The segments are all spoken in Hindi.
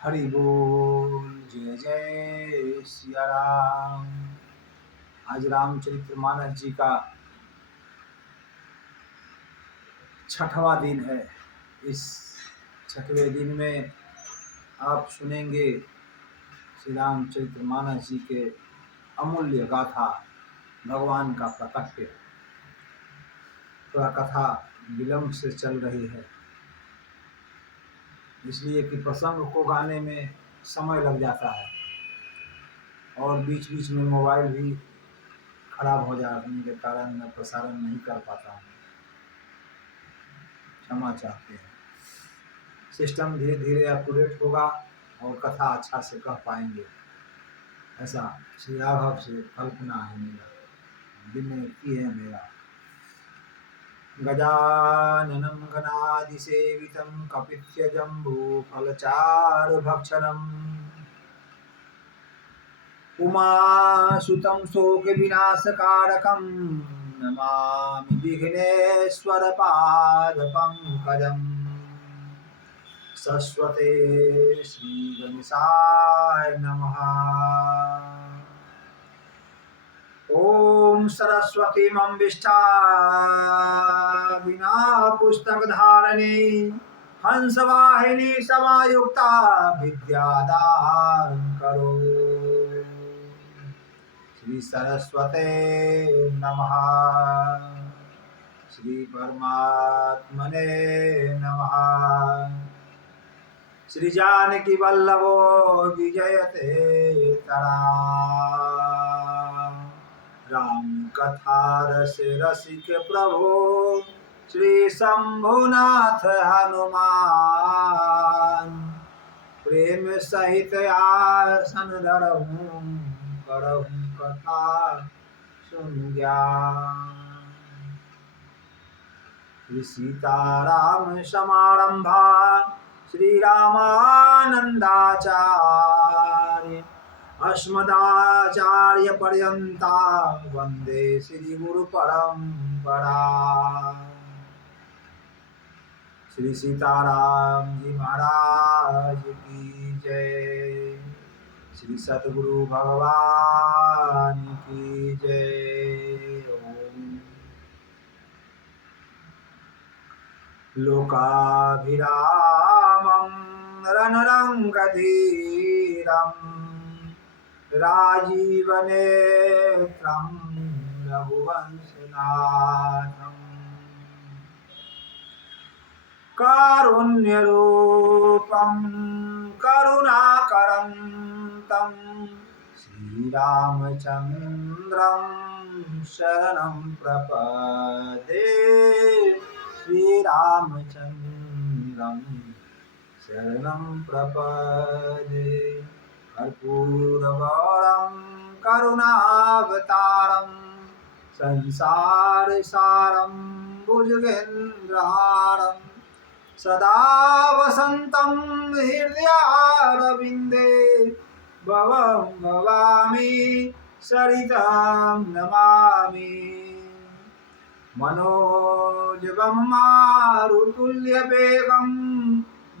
हरि बोल। जय जय सिया राम। आज रामचरित्र मानस जी का 6वां दिन है। इस 6वें दिन में आप सुनेंगे श्री रामचरित्र मानस जी के अमूल्य गाथा, भगवान का प्रकट्य। थोड़ा कथा विलंब से चल रही है, इसलिए कि प्रसंग को गाने में समय लग जाता है और बीच बीच में मोबाइल भी खराब हो जाने के कारण मैं प्रसारण नहीं कर पाता हूँ। क्षमा चाहते हैं। सिस्टम धीरे धीरे अपडेट होगा और कथा अच्छा से कह पाएंगे, ऐसा श्री राघव से कल्पना है मेरा, विनती है मेरा। गजाननं गणाधिसेवितं कपित्थजम्बूफलचारुभक्षणम् उमासुतं शोकविनाशकारकं नमामि विघ्नेश्वरपादपङ्कजम्। सरस्वते श्रीगणेशाय नमः। ओम सरस्वतीमंबिष्टा विना पुस्तकधारिणी हंसवाहिनी समायुक्ता विद्यादान करो। श्री सरस्वते नमः। श्री परमात्मने नमः। श्री जानकी वल्लभो विजयते तरा। राम कथा रस रसिक प्रभो श्री शंभुनाथ हनुमान। प्रेम सहित आसन धरहूँ करहूँ कथा सुन ज्ञान। श्री सीताराम समारंभा श्री रामानंदाचार्य अस्मदाचार्य पर्यंता वंदे श्री गुरु परंपरा। श्री सीताराम जी महाराज की जय। श्री सद्गुरु भगवान की जय। ओम लोकाभिरामं रणरंगधीरं राजीवनेत्रं रघुवंशनाथं कारुण्यरूपं करुणाकरं तं श्रीरामचन्द्रं शरणं प्रपद्ये। श्रीरामचन्द्रं शरणं प्रपद्ये। कर्पूरगौरं करुणावतारं संसारसारं भुजगेन्द्रहारं सदा वसन्तं हृदयारविन्दे भवं भवामि सरितां नमामि। मनोजवं मारुतुल्यवेगं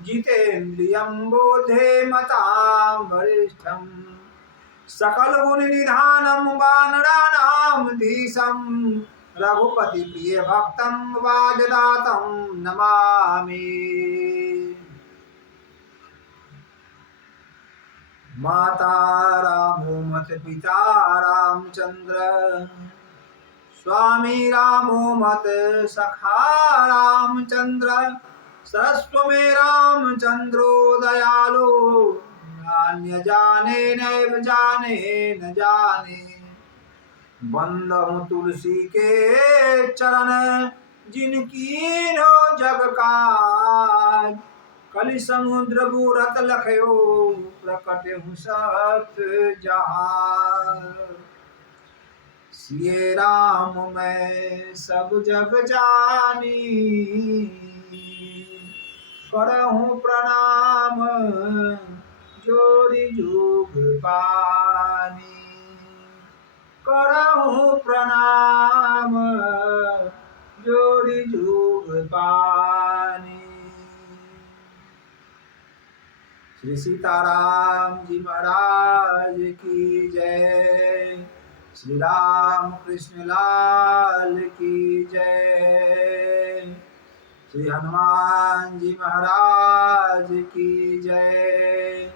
जितेन्द्रियं बोधेमतां वरिष्ठं सकलगुणनिधानं वानराणां धीशं रघुपतिप्रियभक्तं वाजदातं नमामि। माता रामो मत पिता रामचंद्र स्वामी रामो मत सखा रामचंद्र सरस्वमे रामचंद्रो दयालो नान्य जाने नैव जाने न जाने। बंदहु तुलसी के चरण जिनकी नो जग काज कलि समुद्र बुरत लखयो प्रकट हूँ सत जहां। सिए राम मैं सब जग जानी करहूँ प्रणाम जोरी जुग पानी। करहूँ प्रणाम जोरी जुग पानी। श्री सीताराम जी महाराज की जय। श्री राम कृष्ण लाल की जय। श्री हनुमान जी महाराज की जय।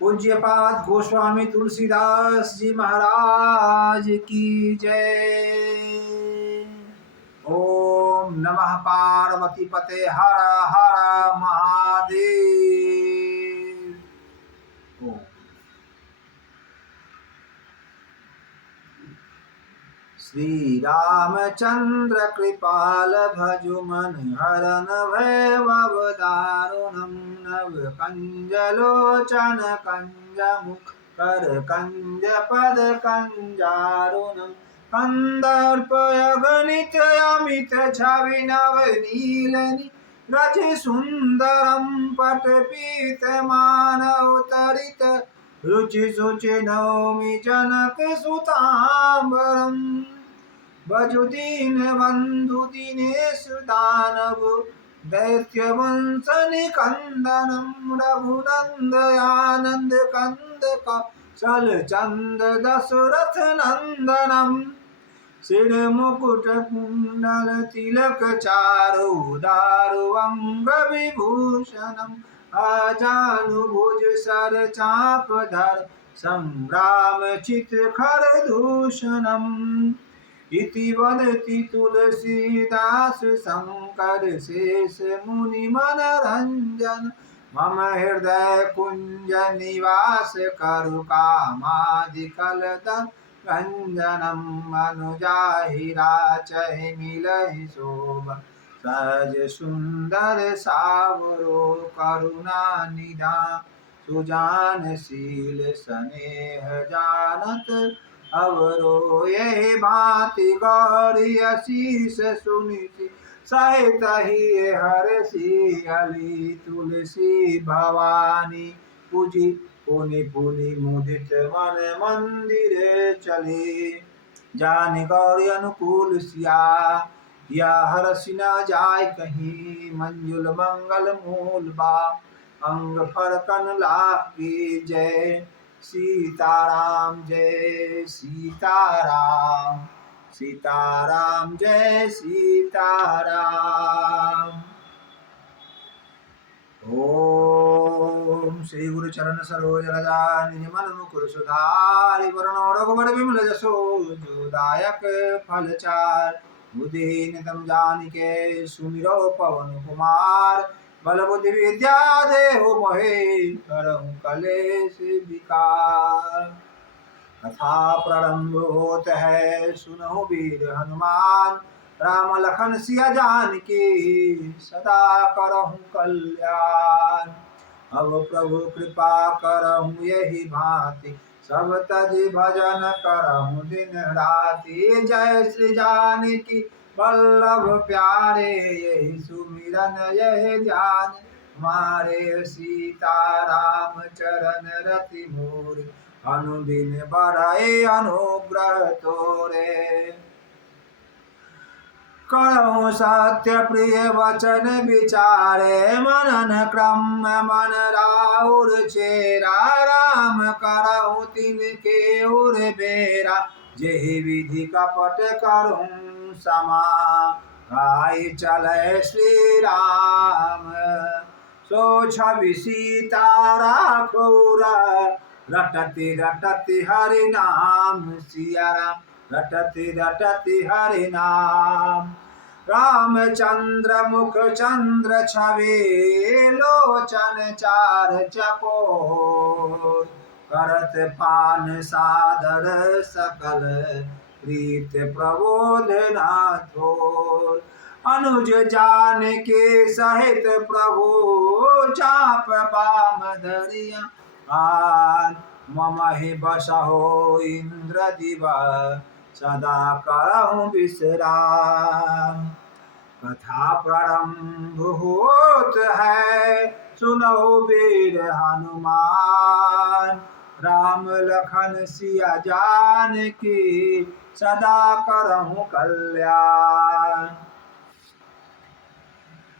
पूज्यपाद गोस्वामी तुलसीदास जी महाराज की जय। ओम नमः पार्वती पते हर हर महादेव। ओम। श्री रामचंद्र कृपाल भजु मन हरन भय भव दारुणम नव कंज लोचन कंज मुख कर कंज पद कंजारुणम कंदर्प गणित अमित छवि नव नीलनि रज सुंदरम पट पीत मानव तरित रुचि सुचि नौमि जनक सुतांबरम भजु दीन बंधु दिनेश दानव दैत्य वंश निकंदनम रघुनंद आनंद कंद कौशल चंद दशरथ नंदनम सिर मुकुट कुंडल तिलक चारु दारु अंग विभूषणम आजानुभुज सर चाप धर संग्राम चित खर दूषणम इति वदति तुलसीदास शंकर शेष मुनि मनरंजन मम हृदय कुंज निवास करु कामादिकलदं रंजनम मनुजाहिरा चहि मिलहि शोभा सहज सुंदर सावरो करुणा निधान सुजान शील स्नेह जानत अवरो यही भांति गौरी अशीष सुनिति सहित ही हरषि अली तुलसी भवानी पूजी पुनि पुनि मुदित मन मंदिर चले जानि गौरी अनुकूल सिया या हरषि न जाय कहीं मंजुल मंगल मूल बा अंग फरकन लागी जय सीताराम जय सीताराम सीताराम जय सीताराम। ओम श्री गुरु चरण सरोज रजा निज मन मुकुर सुधारि वरणो रघुबर विमल जसो जो दायक फल चार बुद्धिहीन तम जानिके सुमिरो पवन कुमार बल बुद्धि विद्या देहु मोहे करहु कलेश विकार। कथा प्रारंभ होत है सुनहु वीर हनुमान राम लखन सिया जानकी सदा करहु कल्याण। अब प्रभु कृपा करहु यही भांति सब तज भजन करहु दिन राति जय श्री जानकी वल्लभ प्यारे यही सुमिरन यही ध्यान हमारे सीताराम चरण रति मोर अनुदिन बढ़े अनुग्रह तोरे। करहु सत्य प्रिय वचन विचारे मनन क्रम मन राउर चेरा राम करहु तिनके उर बेरा जेहि विधि कपट करहु समा गाय चले श्री राम सो छवि सीता राखौरा रटति रटति हरि नाम सिया राम रटति रटति हरि नाम। रामचंद्र मुख चंद्र छवि लोचन चार चकोर करत पान सादर सकल प्रीत प्रबोध नाथोर। अनुज जान के सहित प्रभु चाप बाम धरिया आन मम ही बसहो इंद्र दिवा सदा करहु विश्राम। कथा प्रारंभ होत है सुनो वीर हनुमान राम लखन सिया जानकी सदा करहु कल्याण।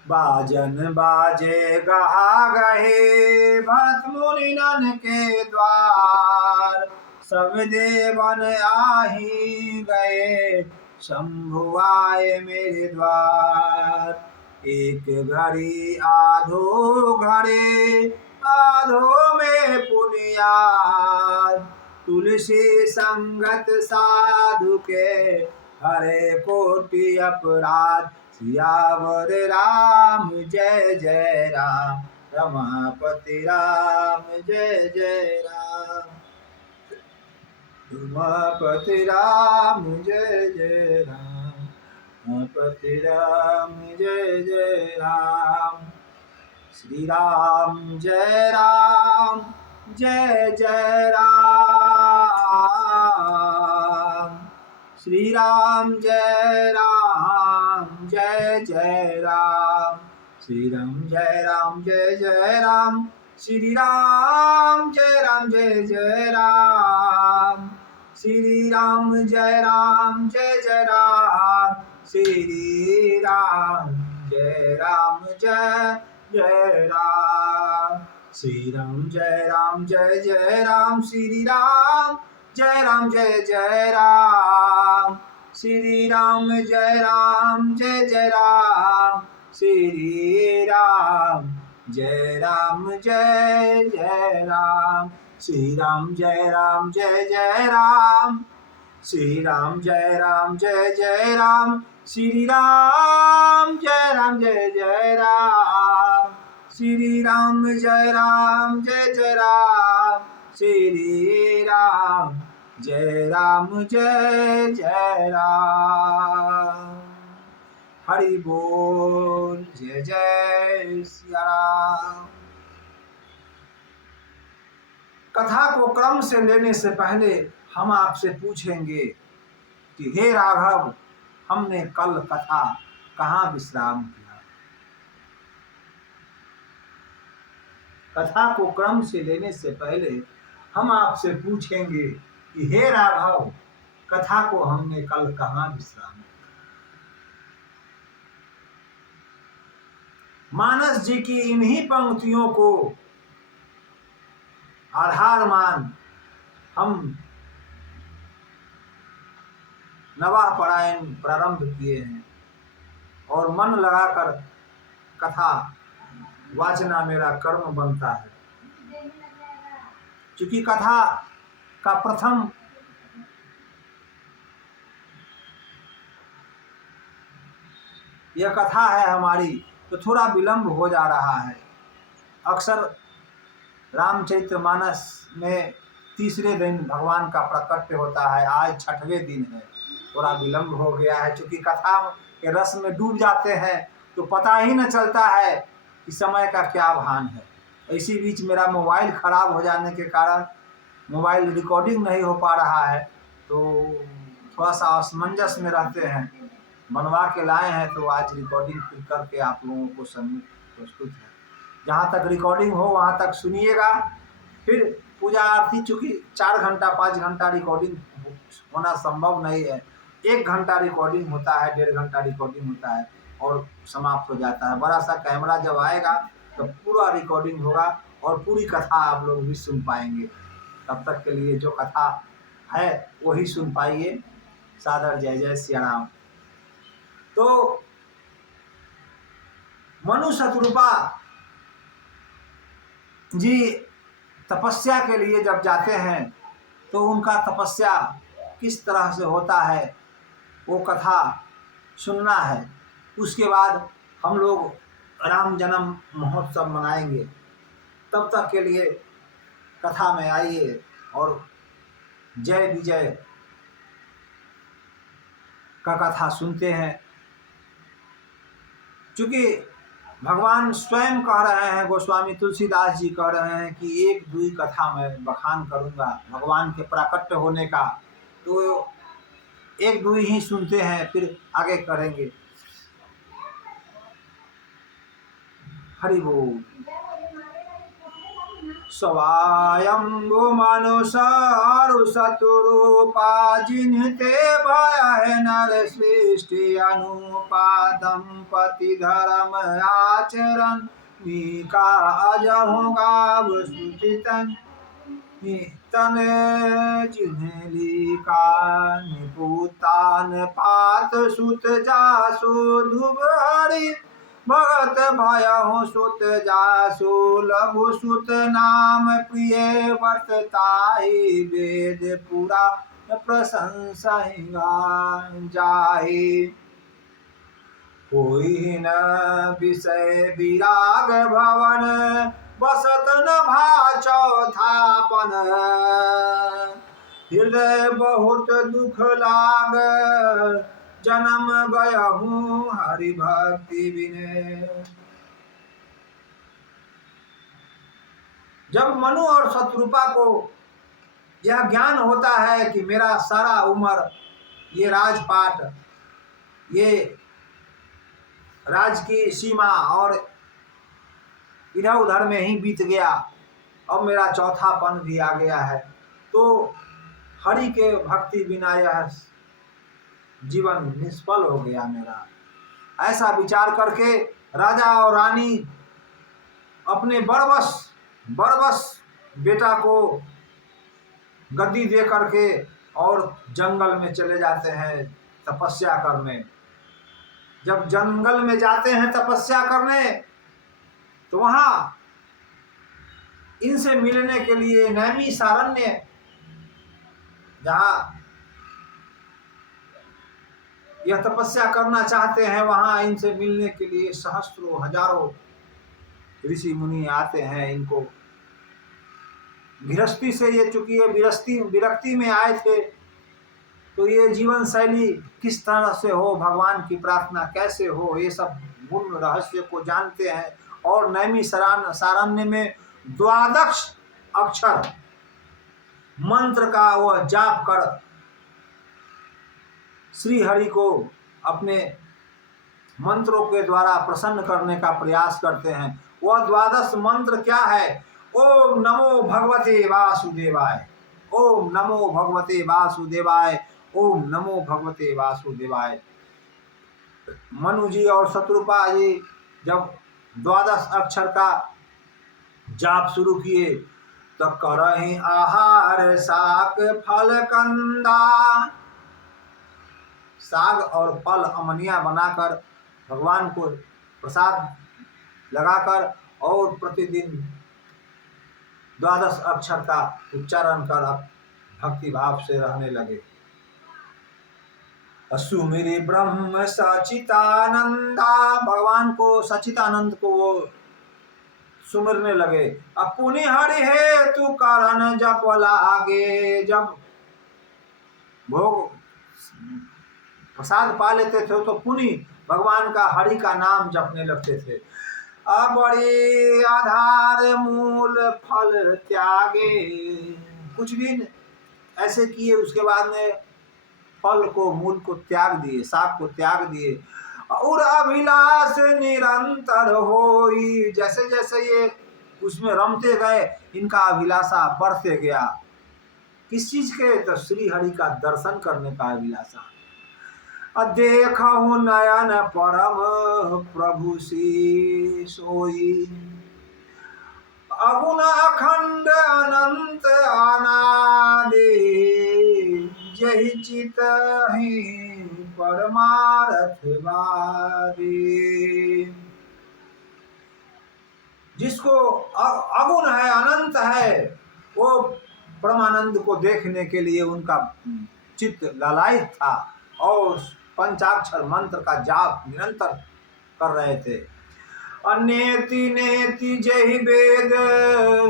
बाजन बाजे गहा गहे भरत मुनि नन के द्वार। सब देवन आही गए शंभु आए मेरे द्वार। एक घड़ी आधो घड़े आधो में पुनियाद। तुलसी संगत साधु के हरे कोटि अपराध। सियावर राम जय जय राम रमापति राम जय जय राम। रमापति राम जय जय राम रमापति राम जय जय राम। श्री राम जय जय राम। श्री राम जय जय राम। श्री राम जय जय राम। श्री राम जय जय राम। श्री राम जय जय राम। श्री राम जय जय राम। श्री राम जय जय राम। श्री राम जय जय राम। श्री राम जय जय राम। श्री राम जय जय राम। श्री राम जय जय राम। श्री राम जय जय राम। श्री राम जय जय राम। श्री राम जय जय राम। श्री राम जय जय राम। हरि बोल जय जय सिया राम। कथा को क्रम से लेने से पहले हम आपसे पूछेंगे कि हे राघव, हमने कल कथा कहाँ विश्राम किया। कथा को क्रम से लेने से पहले हम आपसे पूछेंगे कि हे राघव, कथा को हमने कल कहाँ विश्राम किया। मानस जी की इन्हीं पंक्तियों को आधार मान हम नवाह परायण प्रारंभ किए हैं और मन लगाकर कथा वाचना मेरा कर्म बनता है। क्योंकि कथा का प्रथम यह कथा है हमारी, तो थोड़ा विलंब हो जा रहा है। अक्सर रामचरितमानस में तीसरे दिन भगवान का प्रकट होता है, आज छठवें दिन है, थोड़ा विलंब हो गया है। क्योंकि कथा के रस में डूब जाते हैं तो पता ही न चलता है कि समय का क्या भान है। इसी बीच मेरा मोबाइल खराब हो जाने के कारण मोबाइल रिकॉर्डिंग नहीं हो पा रहा है, तो थोड़ा सा असमंजस में रहते हैं। बनवा के लाए हैं तो आज रिकॉर्डिंग करके आप लोगों को सम्मुख प्रस्तुत है। जहाँ तक रिकॉर्डिंग हो वहाँ तक सुनिएगा। फिर पूजा आरती, चूँकि 4 घंटा 5 घंटा रिकॉर्डिंग होना संभव नहीं है। 1 घंटा रिकॉर्डिंग होता है, 1.5 घंटा रिकॉर्डिंग होता है और समाप्त हो जाता है। बड़ा सा कैमरा जब आएगा तो पूरा रिकॉर्डिंग होगा और पूरी कथा आप लोग भी सुन पाएंगे। तब तक के लिए जो कथा है वही सुन पाइए। सादर जय जय सिया राम। तो मनु शतरूपा जी तपस्या के लिए जब जाते हैं तो उनका तपस्या किस तरह से होता है वो कथा सुनना है। उसके बाद हम लोग राम जन्म महोत्सव मनाएंगे। तब तक के लिए कथा में आइए और जय विजय का कथा सुनते हैं। क्योंकि भगवान स्वयं कह रहे हैं, गोस्वामी तुलसीदास जी कह रहे हैं कि 1-2 कथा मैं बखान करूंगा भगवान के प्राकट्य होने का, तो 1-2 ही सुनते हैं, फिर आगे करेंगे। हरि बोल। स्वायंभु मनुष्य और शत्रुरूपा जिनते भय है नर सृष्टि अनुपा दंपति धर्म आचरण निका अजहुगा स्तुतितन तन जिन्हें लिखा निपुतान पात सुत जासु धुबरी भगत भयहु सुत जासु लघु सुत नाम प्रिय वर्तताई वेद पुरा प्रशंसा जाहि कोई न विषय विराग भवन बसत न भा चौथापन हृदय बहुत दुख लाग जन्म गयहूँ हरि भक्ति बिने। जब मनु और शत्रुपा को यह ज्ञान होता है कि मेरा सारा उम्र ये राजपाट, ये राज की सीमा और इधर उधर में ही बीत गया, अब मेरा चौथापन भी आ गया है, तो हरि के भक्ति बिना यह जीवन निष्फल हो गया मेरा। ऐसा विचार करके राजा और रानी अपने बरबस बेटा को गद्दी दे करके और जंगल में चले जाते हैं तपस्या करने। जब जंगल में जाते हैं तपस्या करने तो वहां इनसे मिलने के लिए नैमिषारण्य, जहां यह तपस्या करना चाहते हैं, वहां इनसे मिलने के लिए सहस्त्रों हजारों ऋषि मुनि आते हैं। इनको गृहस्थी से ये चूंकि ये विरक्ति में आए थे, तो ये जीवन शैली किस तरह से हो, भगवान की प्रार्थना कैसे हो, ये सब गुण रहस्य को जानते हैं। और नैमिषारण्य में 12 अक्षर मंत्र का वह जाप कर श्री हरि को अपने मंत्रों के द्वारा प्रसन्न करने का प्रयास करते हैं। वह 12 मंत्र क्या है? ओम नमो भगवते वासुदेवाय, ओम नमो भगवते वासुदेवाय, ओम नमो भगवते वासुदेवाय। मनु जी और शत्रुपा जी जब 12 अक्षर का जाप शुरू किए तो करहि आहार साक फल कंदा, साग और फल अमनिया बनाकर भगवान को प्रसाद लगाकर और प्रतिदिन 12 अक्षर का उच्चारण कर भक्ति भाव से रहने लगे। असुमिरी ब्रह्म सचितानंदा, भगवान को सचितानंद को वो सुमिरने लगे। अब पुनि हरि है तू कारण जप लागे, जब भोग प्रसाद पा लेते थे तो पुनि भगवान का हरि का नाम जपने लगते थे। बड़ी आधार मूल फल त्यागे, कुछ दिन ऐसे किए, उसके बाद में फल को मूल को त्याग दिए, साग को त्याग दिए। और अभिलाष निरंतर होई, जैसे जैसे ये उसमें रमते गए इनका अभिलाषा बढ़ते गया। किस चीज के? तो श्री हरि का दर्शन करने का अभिलाषा। देखहु नयन परम प्रभु सी सोई, अगुण अखंड अनंत अनादि, यही चित ही परमार्थ वादी। जिसको अगुण है, अनंत है, वो परमानंद को देखने के लिए उनका चित्त ललायित था और पंचाक्षर मंत्र का जाप निरंतर कर रहे थे। नेति नेति जय वेद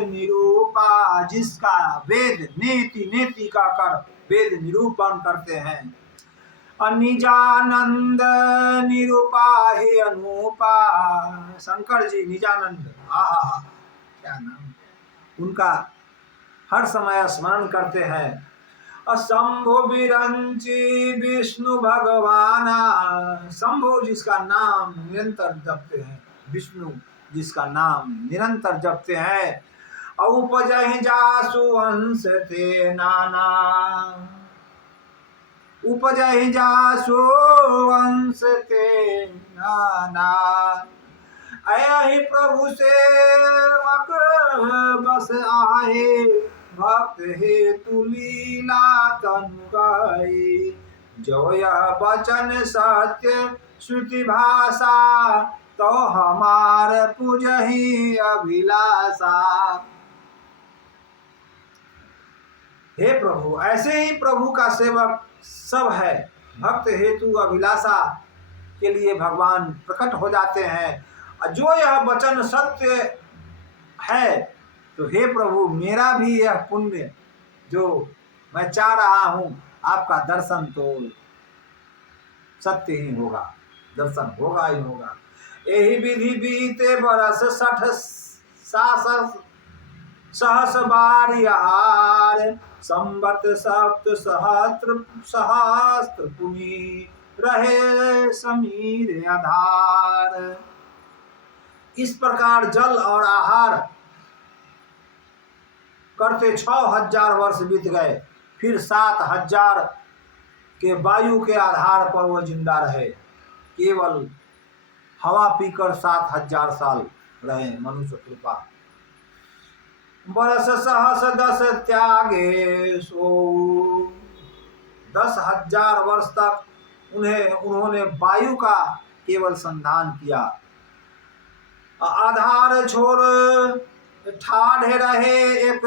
निरूपा, जिसका वेद नेति नेति का कर वेद निरूपण करते हैं। निजानंद निरूपा ही अनुपा, शंकर जी निजानंद, आहा क्या नाम, उनका हर समय स्मरण करते हैं। शंभु विरंची विष्णु भगवाना, शंभु जिसका नाम निरंतर जपते हैं, विष्णु जिसका नाम निरंतर जपते हैं। उपजहि जासु वंश ते नाना, उपजहि जासु वंश ते नाना। अयहि प्रभु सेवक बस आए, भक्त हेतु लीला तनु गाए। जो यह वचन सत्य श्रुति भाषा, तो हमार पूजहि अभिलाषा। हे प्रभु, ऐसे ही प्रभु का सेवक सब है। भक्त हेतु अभिलाषा के लिए भगवान प्रकट हो जाते हैं। जो यह वचन सत्य है, तो हे प्रभु, मेरा भी यह पुण्य जो मैं चाह रहा हूं, आपका दर्शन तो सत्य ही होगा, दर्शन होगा ही होगा। यही विधि बीते बरस 60 सहस बारियार, संवत सप्त सहस्त्र पुनि रहे समीर आधार। इस प्रकार जल और आहार करते 6000 वर्ष बीत गए। फिर 7000 के वायु के आधार पर वो जिंदा रहे। केवल हवा पीकर 7000 साल रहे मनुष्य कृपा। बरस सहस 10 त्यागे सो, 10,000 वर्ष तक उन्होंने वायु का केवल संधान किया। आधार छोड़ ठाढ़े रहे एक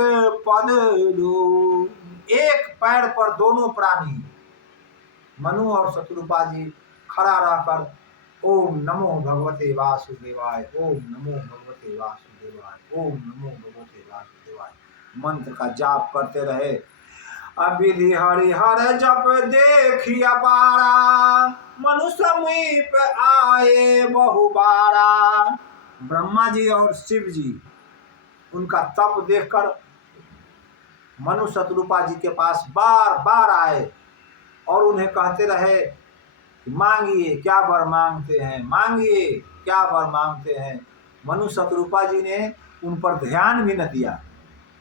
पद दो, एक पैर पर दोनों प्राणी मनु और शत्रुपा जी खड़ा रहकर ओम नमो भगवते वासुदेवाय, ओम नमो भगवते वासुदेवाय, ओम नमो भगवते वासुदेवाय मंत्र का जाप करते रहे। अविधि हरिहर जप देखिया पारा, मनुष्य समीप आए बहुबारा। ब्रह्मा जी और शिव जी उनका तप देखकर मनु शत्रुपा जी के पास बार बार आए और उन्हें कहते रहे, मांगिए क्या वर मांगते हैं, मांगिए क्या वर मांगते हैं। मनु शत्रुपा जी ने उन पर ध्यान भी न दिया,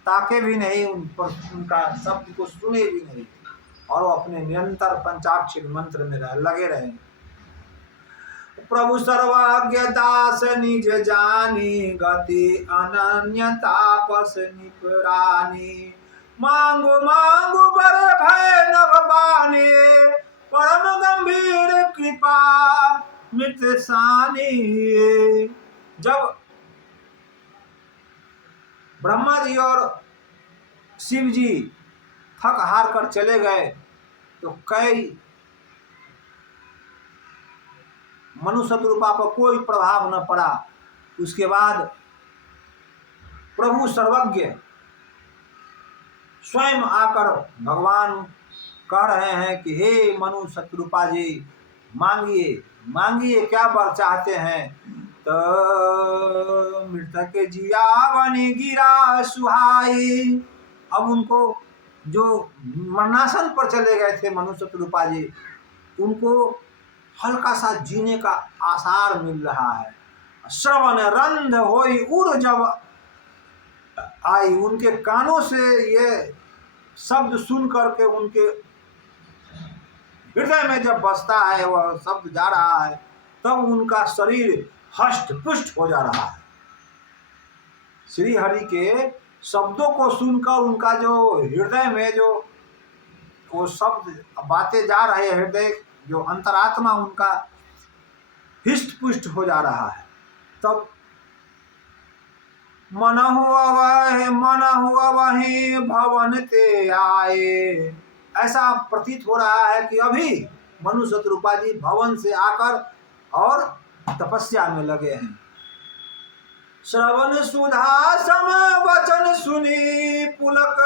ताके भी नहीं, उन पर उनका शब्द को सुने भी नहीं, और वो अपने निरंतर पंचाक्षर मंत्र में लगे रहे। प्रभु सर्वज्ञ दास निज जानी, गति अनन्य तापस निपरानी। मांगु मांगु बर भय नभ बानी, परम गंभीर कृपा मृत सानी। जब ब्रह्मा जी और शिव जी थक हार कर चले गए, तो कई मनु शत्रुपा पर कोई प्रभाव न पड़ा। उसके बाद प्रभु सर्वज्ञ स्वयं आकर भगवान कह रहे हैं कि हे मनु शत्रुपा जी, मांगिए मांगिए क्या वर चाहते हैं। तो मृतक जिया बनी गिरा सुहाई। अब उनको जो मरणासन पर चले गए थे मनु शत्रुपा जी, उनको हल्का सा जीने का आसार मिल रहा है। श्रवण रंध होई उड़ जब आई, उनके कानों से ये शब्द सुन करके उनके हृदय में जब बसता है, वह शब्द जा रहा है, तब उनका शरीर हष्ट पुष्ट हो जा रहा है। श्री हरि के शब्दों को सुनकर उनका जो हृदय में जो वो शब्द बातें जा रहे हैं, हृदय जो अंतरात्मा उनका हिष्ट पुष्ट हो जा रहा है। तब मन हुआ वही भवन ते आए। ऐसा प्रतीत हो रहा है कि अभी मनु शत्रुपा जी भवन से आकर और तपस्या में लगे हैं। श्रवण सुधा सम वचन सुनी, पुलक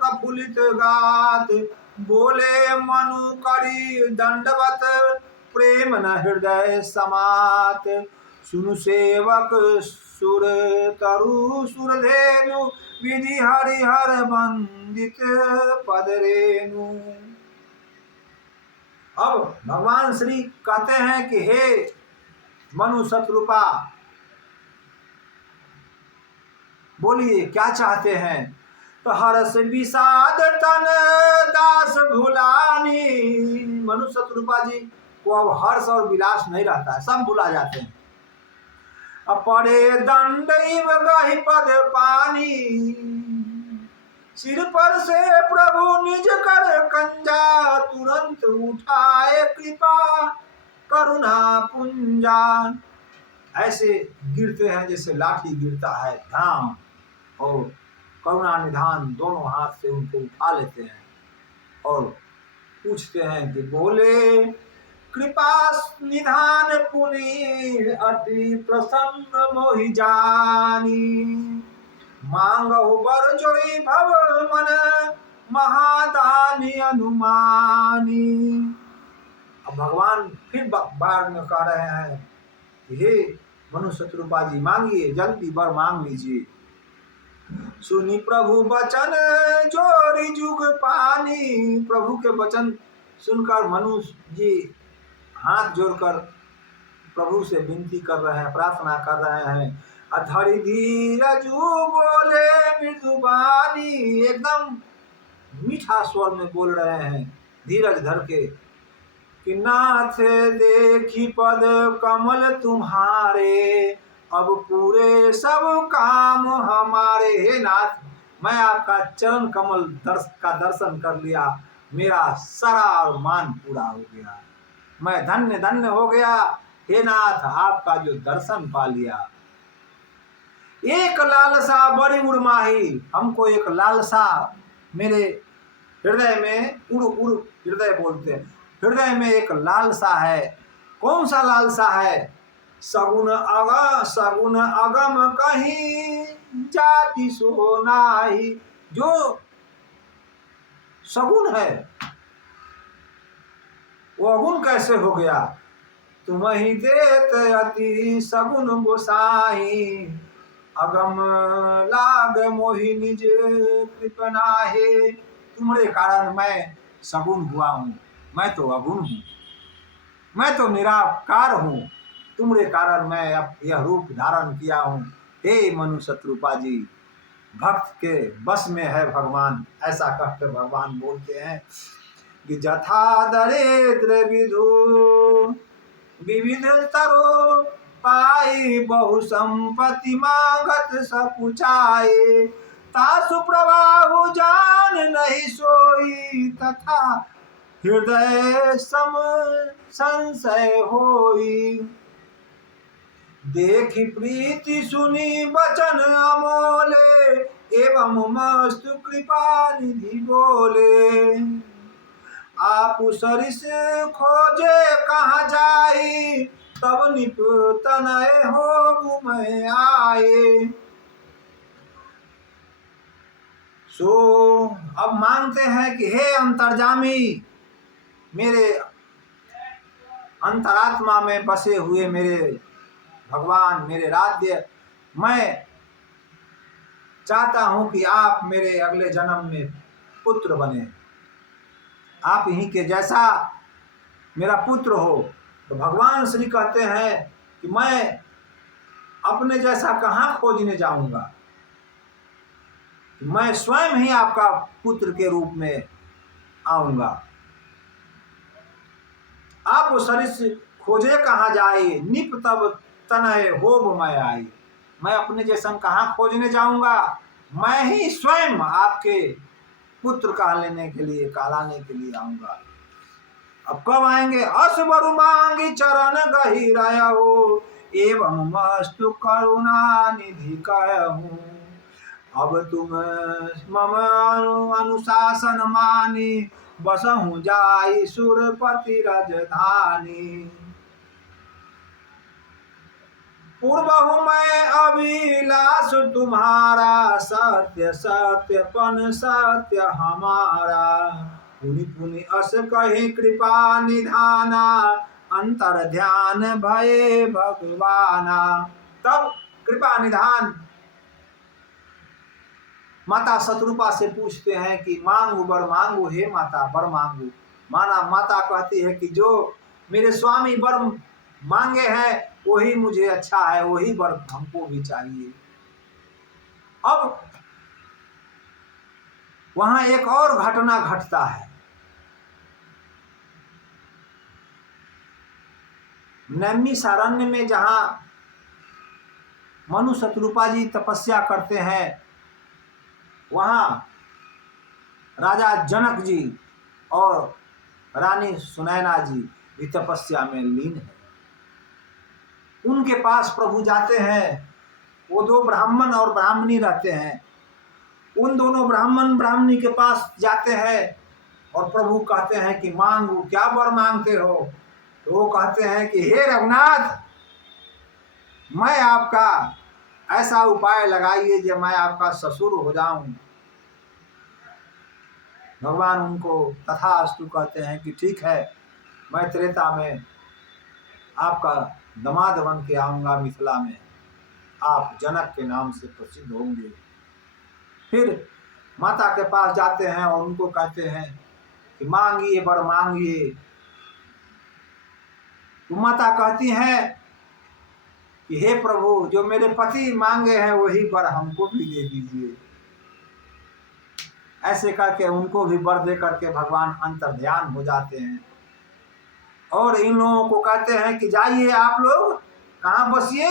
प्रफुल्लित गात। बोले मनु करी दंडवत, प्रेम न हृदय समात। सुनु सेवक सुर तरु सुरधेनु, विधि हरिहर वंदित पद रेणु। अब भगवान श्री कहते हैं कि हे मनु शत्रुपा, बोलिए क्या चाहते हैं। तो हर्ष विषाद तन दास भुलानी। मनु शत्रुपा जी को अब हर्ष और विलास नहीं रहता है, सब भुला जाते हैं। अपरे दंड गहि पद पानी, सिर पर से प्रभु निज कर कंजा, तुरंत उठाए कृपा करुणा पुंजान। ऐसे गिरते हैं जैसे लाठी गिरता है, धाम और करुणा निधान दोनों हाथ से उनको उठा लेते हैं और पूछते हैं कि बोले कृपा निधान पुनि अति प्रसन्न मोहि जानी, मांगहु बर जोई भव मन महादानी अनुमानी। अब भगवान फिर बार में कह रहे हैं कि हे मनु शत्रुपा जी मांगिए, जल्दी वर मांग लीजिए। सुनी प्रभु वचन जोरी जुग पानी। प्रभु के वचन सुनकर मनु जी हाथ जोड़कर प्रभु से विनती कर रहे हैं, प्रार्थना कर रहे हैं। अधरि धीरजु बोले मृदुबानी, एकदम मीठा स्वर में बोल रहे हैं धीरज धर के कि नाथ देखी पद कमल तुम्हारे, अब पूरे सब काम हमारे। हे नाथ, मैं आपका चरण कमल का दर्शन कर लिया, मेरा सारा अरमान पूरा हो गया, मैं धन्य धन्य हो गया। हे नाथ, आपका जो दर्शन पा लिया। एक लालसा बड़ी उड़माही, हमको एक लालसा मेरे हृदय में, उड़ उड़ हृदय बोलते हैं, हृदय में एक लालसा है। कौन सा लालसा है? सगुन अगम कहीं जाति सो नाही। जो सगुन है वो अगुण कैसे हो गया? तुम ही देत अति सगुन गोसाई, अगम लाग मोहि निज कृपनाहे। तुम्हारे कारण मैं सगुन हुआ हूँ, मैं तो अगुण हूँ, मैं तो निराकार हूँ, तुम्हारे कारण मैं अब यह रूप धारण किया हूँ। हे मनु शत्रुपा जी, भक्त के बस में है भगवान, ऐसा कहकर भगवान बोलते हैं कि जथा दरिद्र विधु विविध तरो पाई, बहु संपत्ति मांगत सपुचाए, तासु प्रवाहु जान नहीं सोई, तथा हृदय सम संशय होई। देखी प्रीति सुनी वचन अमोले, एवं मस्तु कृपा निधि बोले, आप सरिस खोजे कहाँ जाई, तब निप तनय हो मैं आए। सो अब मांगते हैं कि हे अंतर्जामी, मेरे अंतरात्मा में बसे हुए मेरे भगवान, मेरे राज्य, मैं चाहता हूं कि आप मेरे अगले जन्म में पुत्र बने, आप ही के जैसा मेरा पुत्र हो। तो भगवान श्री कहते हैं कि मैं अपने जैसा कहाँ खोजने जाऊंगा, मैं स्वयं ही आपका पुत्र के रूप में आऊंगा। आप वो शरीर खोजे कहाँ जाए, निप तब तनय होब मैं आई। मैं अपने जैसा कहाँ खोजने जाऊंगा, मैं ही स्वयं आपके पुत्र कहलाने के लिए आऊंगा। अब कब आएंगे? अस बरु मांगी चरण गहिरहु, एवं मस्तु करुणा निधि कहूँ। अब तुम मम अनुशासन मानी, बसहु जाई सुरपति राजधानी। पूर्वहु मैं अभिलाष तुम्हारा, सत्य सत्यपन सत्य हमारा। पुनि पुनि अस कही कृपा निधाना, अंतर ध्यान भये भगवाना। तब कृपा निधान माता शत्रुपा से पूछते हैं कि मांगू वर मांगू, हे माता वर मांगू। माता कहती है कि जो मेरे स्वामी वर मांगे हैं वही मुझे अच्छा है, वही वर हमको भी चाहिए। अब वहां एक और घटना घटता है। नैमिषारण्य में जहां मनु शतरूपा जी तपस्या करते हैं, वहां राजा जनक जी और रानी सुनैना जी भी तपस्या में लीन है। उनके पास प्रभु जाते हैं। वो दो ब्राह्मण और ब्राह्मणी रहते हैं। उन दोनों ब्राह्मण ब्राह्मणी के पास जाते हैं और प्रभु कहते हैं कि मांगो, क्या वर मांगते हो? तो वो कहते हैं कि हे रघुनाथ, मैं आपका ऐसा उपाय लगाइए जो मैं आपका ससुर हो जाऊं। भगवान उनको तथास्तु कहते हैं कि ठीक है, मैं त्रेता में आपका दामाद बन के आऊंगा मिथिला में, आप जनक के नाम से प्रसिद्ध होंगे। फिर माता के पास जाते हैं और उनको कहते हैं कि मांगिए वर मांगिए। तो माता कहती हैं कि हे प्रभु, जो मेरे पति मांगे हैं वही वर हमको भी दे दीजिए। ऐसे करके उनको भी वर दे करके भगवान अंतर्ध्यान हो जाते हैं और इन लोगों को कहते हैं कि जाइए आप लोग, कहाँ बसिए,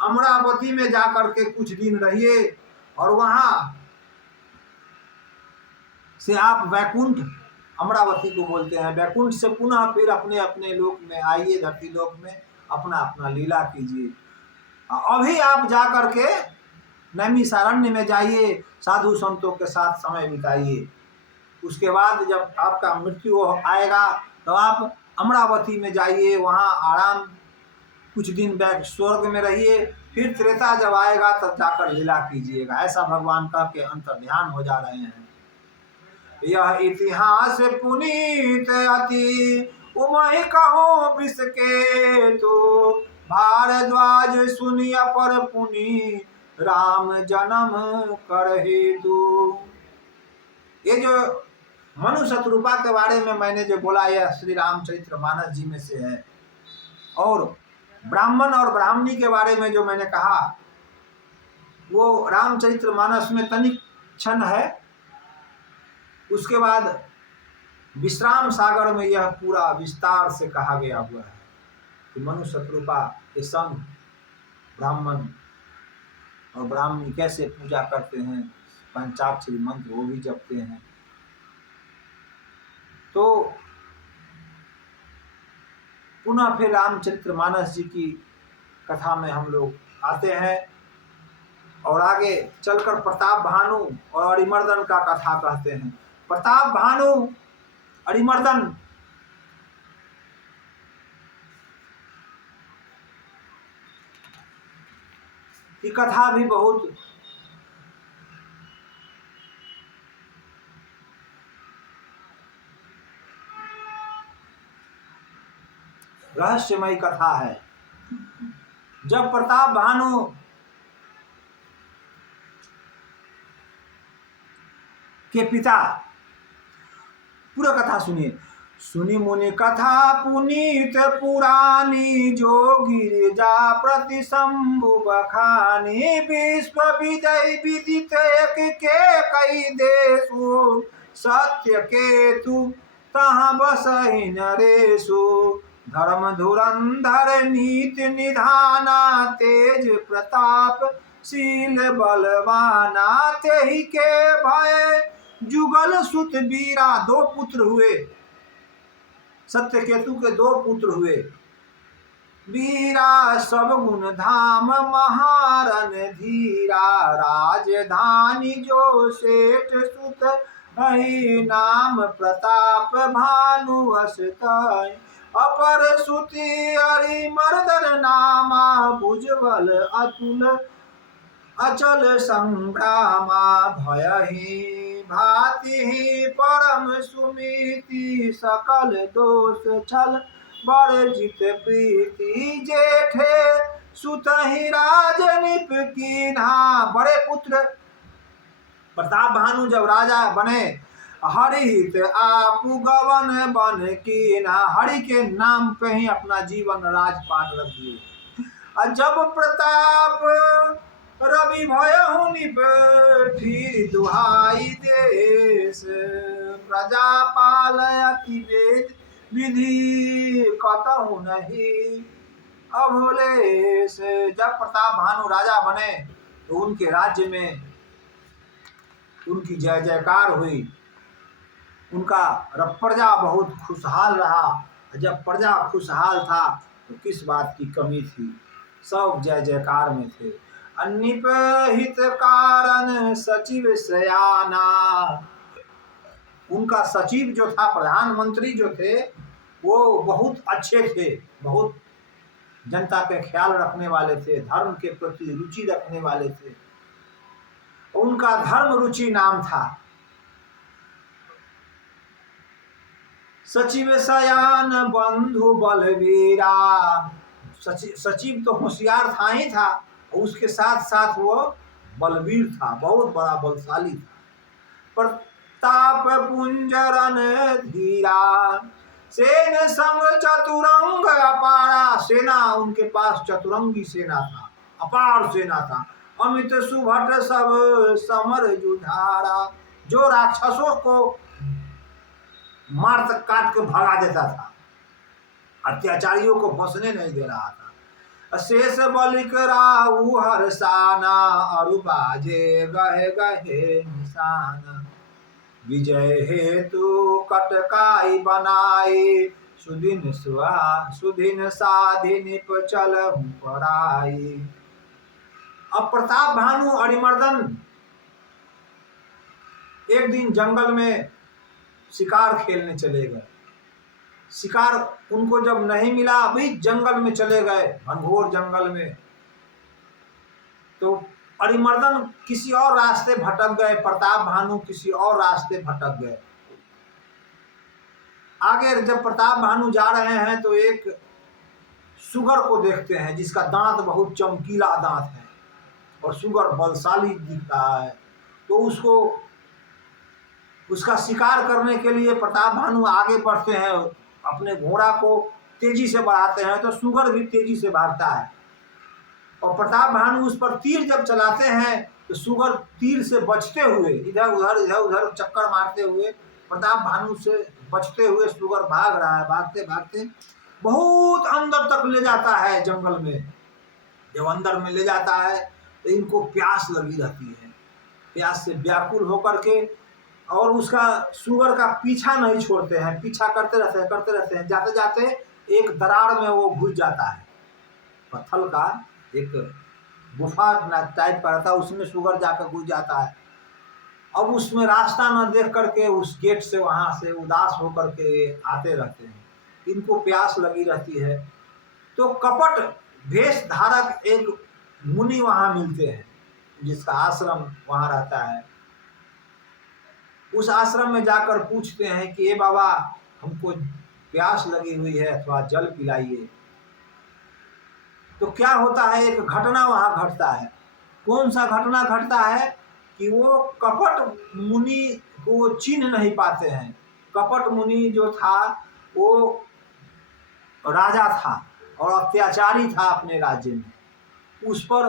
अमरावती में जाकर के कुछ दिन रहिए और वहां से आप वैकुंठ, अमरावती को बोलते हैं, वैकुंठ से पुनः फिर अपने अपने लोक में आइए, धरती लोक में अपना अपना लीला कीजिए। अभी आप जाकर के नैमिषारण्य में जाइए, साधु संतों के साथ समय बिताइए। उसके बाद जब आपका मृत्यु आएगा तो आप अमरावती में जाइए, वहाँ आराम कुछ दिन बैठ स्वर्ग में रहिए, फिर त्रेता जब आएगा तब जाकर लीला कीजिएगा। ऐसा भगवान का के अंतर्ध्यान हो जा रहे हैं। यह इतिहास पुनीत अति उमहि कहो विषके तो, भारद्वाज सुनिय पर पुनि राम जन्म कर हेतु। ये जो मनु शतरूपा के बारे में मैंने जो बोला, यह श्री रामचरितमानस जी में से है। और ब्राह्मण और ब्राह्मणी के बारे में जो मैंने कहा, वो रामचरितमानस में तनिक क्षण है। उसके बाद विश्राम सागर में यह पूरा विस्तार से कहा गया हुआ है कि मनु शतरूपा के संग ब्राह्मण और ब्राह्मणी कैसे पूजा करते हैं, पंचाक्षरी मंत्र वो भी जपते हैं। तो पुनः फिर रामचरितमानस जी की कथा में हम लोग आते हैं और आगे चलकर प्रताप भानु और अरिमर्दन का कथा कहते हैं। प्रताप भानु अरिमर्दन की कथा भी बहुत रहस्यमयी कथा है। जब प्रताप भानु के पिता, पूरा कथा सुनिए। सुनि मुनि कथा पुनीत पुरानी, जो गिरिजा प्रति शंभु बखानी, विश्व विजय विदित एक के कई देशु, सत्य केतु तहाँ बसहि नरेशु, धर्म धुरंधर नीति निधाना, तेज प्रताप शील बलवाना, तेहि के भय जुगल सुत बीरा। दो पुत्र हुए, सत्यकेतु के दो पुत्र हुए। वीरा सब गुण धाम महारन धीरा, राजधानी जो सेठ सुत हई, नाम प्रताप भानु असतय, अपर सुति अरिमर्दन नामा, भुजबल अतुल अचल संग्रामा, भयहि भाति परम सुमिति, सकल दोष छल बरजित प्रीति, जेठे सुतहि राजनिप कीन्हा। बड़े पुत्र प्रताप भानु जब राजा बने, हरिहित आपु गवन बन कीन्हा, हरि के नाम पे ही अपना जीवन राजपाट रख दिए। जब प्रताप रवि भयहु निप, फिर दुहाई देश, प्रजा पालयति वेद विधि, कतहु नहीं अभुलेश। जब प्रताप भानु राजा बने तो उनके राज्य में उनकी जय जयकार हुई, उनका प्रजा बहुत खुशहाल रहा। जब प्रजा खुशहाल था तो किस बात की कमी थी, सब जय जयकार में थे। निपहित कारण सचिव सयाना, उनका सचिव जो था, प्रधानमंत्री जो थे, वो बहुत अच्छे थे, बहुत जनता के ख्याल रखने वाले थे, धर्म के प्रति रुचि रखने वाले थे। उनका धर्म रुचि नाम था। सचिव सयान बंधु बलवीरा, सचिव तो होशियार था ही था, उसके साथ साथ वो बलवीर था, बहुत बड़ा बलशाली था। प्रताप पुंजरन धीरा, सेन संग चतुरंग अपारा, सेना उनके पास चतुरंगी सेना था, अपार सेना था। अमित सुभट सब समर जुझारा, जो राक्षसों को मार तक काट के भगा देता था, अत्याचारियों को बसने नहीं दे रहा था। शेष बलिक राहु हरसाना, अरु बाजे गहे गहे निशाना, विजय हेतु कटकाई बनाई, सुदिन साधिन चल पड़ाई। अब प्रताप भानु अरिमर्दन एक दिन जंगल में शिकार खेलने चले गए। शिकार उनको जब नहीं मिला, अभी जंगल में चले गए, घनघोर जंगल में, तो अरिमर्दन किसी और रास्ते भटक गए, प्रताप भानु किसी और रास्ते भटक गए। आगे जब प्रताप भानु जा रहे हैं तो एक सुगर को देखते हैं जिसका दांत बहुत चमकीला दांत है और सुगर बलशाली दिख रहा है। तो उसका शिकार करने के लिए प्रताप भानु आगे बढ़ते हैं, अपने घोड़ा को तेजी से बढ़ाते हैं, तो सुगर भी तेजी से भागता है। और प्रताप भानु उस पर तीर जब चलाते हैं तो सुगर तीर से बचते हुए इधर उधर चक्कर मारते हुए, प्रताप भानु से बचते हुए सुगर भाग रहा है। भागते भागते बहुत अंदर तक ले जाता है जंगल में। जब अंदर में ले जाता है तो इनको प्यास लगी रहती है, प्यास से व्याकुल होकर के, और उसका सुगर का पीछा नहीं छोड़ते हैं, पीछा करते रहते हैं। जाते जाते एक दरार में वो घुस जाता है, पत्थर का एक गुफा टाइप का रहता है, उसमें सुगर जाकर घुस जाता है। अब उसमें रास्ता न देख करके उस गेट से वहाँ से उदास होकर के आते रहते हैं। इनको प्यास लगी रहती है तो कपट भेष धारक एक मुनि वहाँ मिलते हैं जिसका आश्रम वहाँ रहता है। उस आश्रम में जाकर पूछते हैं कि ए बाबा, हमको प्यास लगी हुई है, अथवा जल पिलाइए। तो क्या होता है, एक घटना वहाँ घटता है। कौन सा घटना घटता है कि वो कपट मुनि को चिन्ह नहीं पाते हैं। कपट मुनि जो था वो राजा था और अत्याचारी था अपने राज्य में। उस पर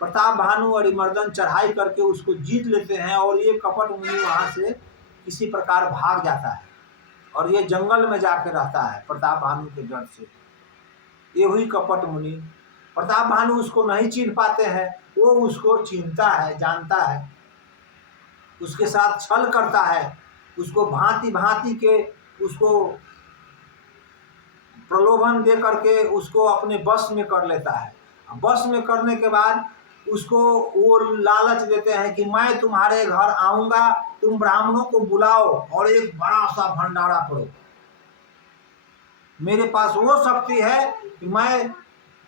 प्रताप भानु और अरिमर्दन चढ़ाई करके उसको जीत लेते हैं और ये कपट मुनि वहाँ से किसी प्रकार भाग जाता है और ये जंगल में जाकर रहता है प्रताप भानु के डर से। ये हुई कपट मुनि। प्रताप भानु उसको नहीं चिन्ह पाते हैं, वो उसको चिन्हता है, जानता है, उसके साथ छल करता है, उसको भांति भांति के उसको प्रलोभन दे करके उसको अपने बस में कर लेता है। बस में करने के बाद उसको वो लालच देते हैं कि मैं तुम्हारे घर आऊंगा, तुम ब्राह्मणों को बुलाओ और एक बड़ा सा भंडारा करो। मेरे पास वो शक्ति है कि मैं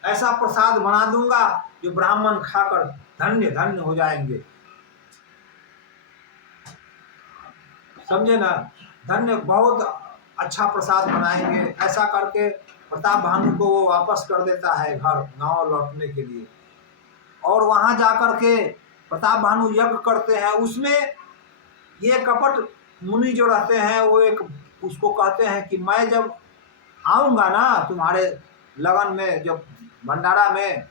ऐसा प्रसाद बना दूंगा जो ब्राह्मण खाकर धन्य धन्य हो जाएंगे। समझे ना, धन्य, बहुत अच्छा प्रसाद बनाएंगे। ऐसा करके प्रताप भानु को वो वापस कर देता है घर, गांव लौटने के लिए। और वहां जाकर के प्रताप भानु यज्ञ करते हैं। उसमें ये कपट मुनि जो रहते हैं वो एक उसको कहते हैं कि मैं जब आऊंगा ना तुम्हारे लगन में, जब भंडारा में,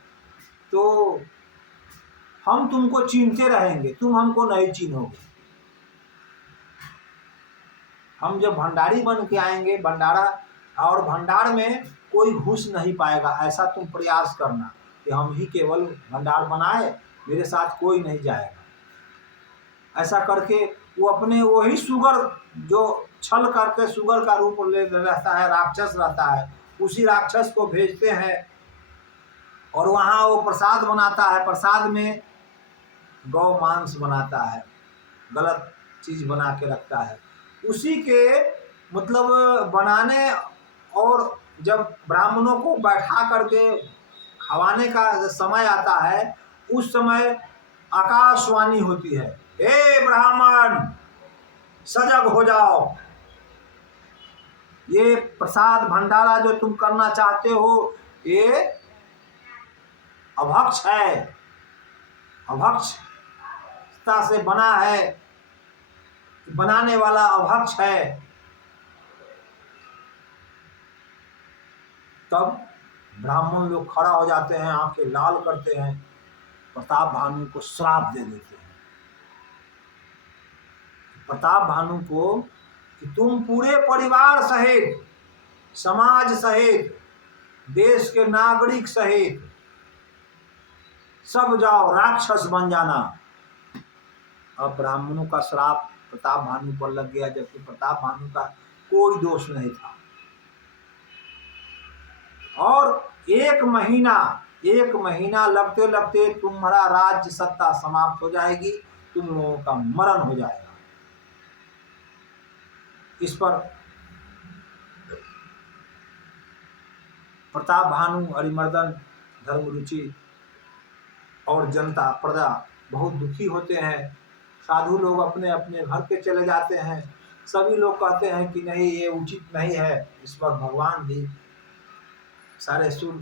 तो हम तुमको चीनते रहेंगे, तुम हमको नहीं चीनोगे। हम जब भंडारी बन के आएंगे भंडारा, और भंडार में कोई घुस नहीं पाएगा, ऐसा तुम प्रयास करना कि हम ही केवल भंडार बनाए, मेरे साथ कोई नहीं जाएगा। ऐसा करके वो अपने वही सुगर जो छल करके सुगर का रूप ले रहता है, राक्षस रहता है, उसी राक्षस को भेजते हैं और वहाँ वो प्रसाद बनाता है। प्रसाद में गौ मांस बनाता है, गलत चीज बना के रखता है। उसी के मतलब बनाने, और जब ब्राह्मणों को बैठा करके खवाने का समय आता है, उस समय आकाशवाणी होती है, हे ब्राह्मण सजग हो जाओ, ये प्रसाद भंडारा जो तुम करना चाहते हो ये अभक्ष है, अभक्षता से बना है, बनाने वाला अभक्ष है। तब ब्राह्मण लोग खड़ा हो जाते हैं, आंखें लाल करते हैं, प्रताप भानु को श्राप दे देते हैं। प्रताप भानु को कि तुम पूरे परिवार सहित, समाज सहित, देश के नागरिक सहित सब जाओ, राक्षस बन जाना। अब ब्राह्मणों का श्राप प्रताप भानु पर लग गया, जबकि प्रताप भानु का कोई दोष नहीं था। और एक महीना लगते लगते तुम्हारा राज्य सत्ता समाप्त हो जाएगी, तुम लोगों का मरण हो जाएगा। इस पर प्रताप भानु, अरिमर्दन, धर्मरुचि और जनता प्रजा बहुत दुखी होते हैं। साधु लोग अपने अपने घर के चले जाते हैं। सभी लोग कहते हैं कि नहीं ये उचित नहीं है। इस पर भगवान भी, सारे सुर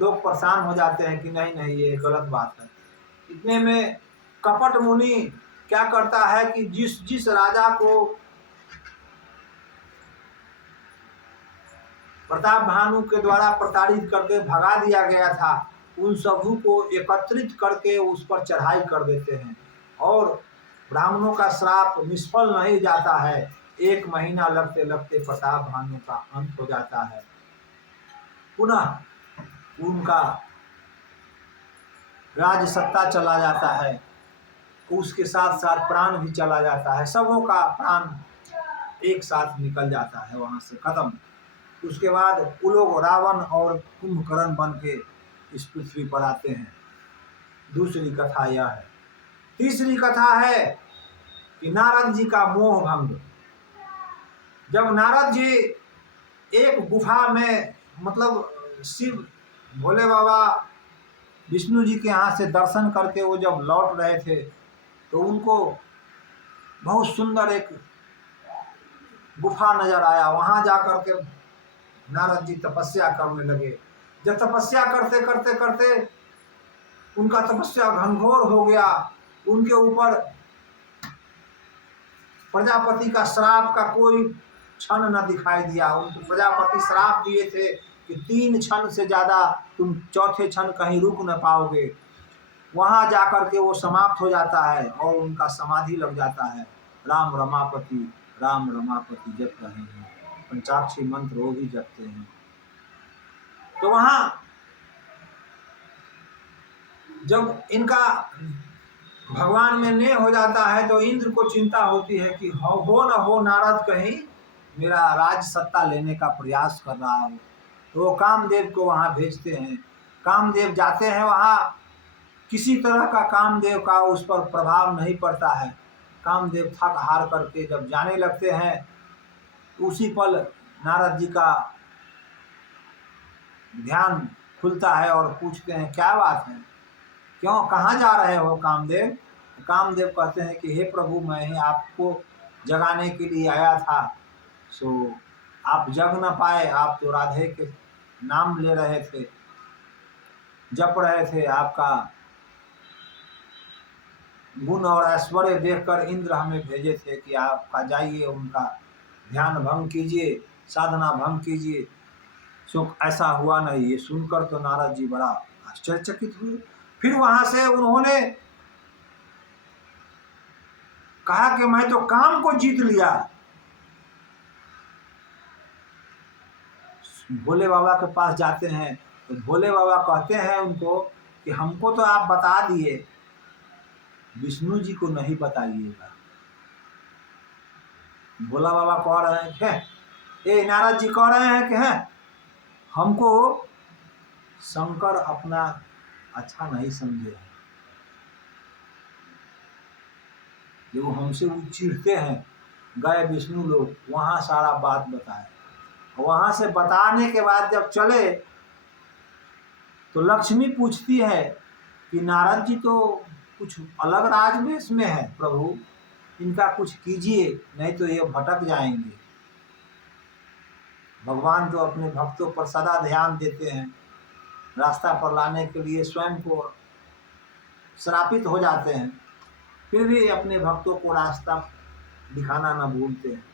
लोग परेशान हो जाते हैं कि नहीं नहीं ये गलत बात है। इतने में कपट मुनि क्या करता है कि जिस राजा को प्रताप भानु के द्वारा प्रताड़ित करके भगा दिया गया था, उन सबों को एकत्रित करके उस पर चढ़ाई कर देते हैं और ब्राह्मणों का श्राप निष्फल नहीं जाता है। एक महीना लगते लगते प्रताप भानु का अंत हो जाता है। पुनः उनका राज सत्ता चला जाता है, उसके साथ साथ प्राण भी चला जाता है। सबों का प्राण एक साथ निकल जाता है, वहां से खत्म। उसके बाद वो लोग रावण और कुंभकर्ण बन के इस पृथ्वी पर आते हैं। दूसरी कथा यह है। तीसरी कथा है कि नारद जी का मोह भंग। जब नारद जी एक गुफा में, मतलब शिव भोले बाबा विष्णु जी के यहाँ से दर्शन करके वो जब लौट रहे थे, तो उनको बहुत सुंदर एक गुफा नजर आया। वहां जाकर के नारद जी तपस्या करने लगे। जब तपस्या करते करते करते उनका तपस्या घनघोर हो गया, उनके ऊपर प्रजापति का श्राप का कोई क्षण न दिखाई दिया। उनको प्रजापति श्राप दिए थे कि 3 क्षण से ज्यादा तुम चौथे क्षण कहीं रुक न पाओगे। वहां जाकर के वो समाप्त हो जाता है और उनका समाधि लग जाता है। राम रमापति जप रहे हैं, पंचाक्षरी मंत्र वो भी जपते हैं। तो वहां जब इनका भगवान में ने हो जाता है, तो इंद्र को चिंता होती है कि हो न हो नारद कहीं मेरा राज सत्ता लेने का प्रयास कर रहा हो। तो वो कामदेव को वहां भेजते हैं। कामदेव जाते हैं वहां, किसी तरह का कामदेव का उस पर प्रभाव नहीं पड़ता है। कामदेव थक हार करके जब जाने लगते हैं, तो उसी पल नारद जी का ध्यान खुलता है और पूछते हैं क्या बात है, क्यों, कहाँ जा रहे हो कामदेव? कामदेव कहते हैं कि हे प्रभु, मैं ही आपको जगाने के लिए आया था। सो आप जग न पाए, आप तो राधे के नाम ले रहे थे, जप रहे थे। आपका गुण और ऐश्वर्य देखकर इंद्र हमें भेजे थे कि आपका जाइए, उनका ध्यान भंग कीजिए, साधना भंग कीजिए। सो ऐसा हुआ नहीं। ये सुनकर तो नारद जी बड़ा आश्चर्यचकित हुए। फिर वहां से उन्होंने कहा कि मैं तो काम को जीत लिया। भोले बाबा के पास जाते हैं तो भोले बाबा कहते हैं उनको कि हमको तो आप बता दिए, विष्णु जी को नहीं बताइएगा। भोला बाबा कह रहे हैं ये नारद जी कह रहे हैं कि हैं हमको शंकर अपना अच्छा नहीं समझे हैं, जब हमसे वो चिढ़ते हैं। गए विष्णु लोग, वहाँ सारा बात बताए। वहाँ से बताने के बाद जब चले तो लक्ष्मी पूछती है कि नारद जी तो कुछ अलग राजवेश में है, प्रभु इनका कुछ कीजिए नहीं तो ये भटक जाएंगे। भगवान तो अपने भक्तों पर सदा ध्यान देते हैं, रास्ता पर लाने के लिए स्वयं को श्रापित हो जाते हैं, फिर भी अपने भक्तों को रास्ता दिखाना न भूलते हैं।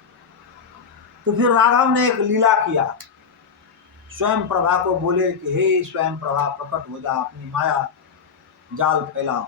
तो फिर राघव ने एक लीला किया, स्वयं प्रभा को बोले कि हे स्वयं प्रभा प्रकट हो जा, अपनी माया जाल फैलाओ।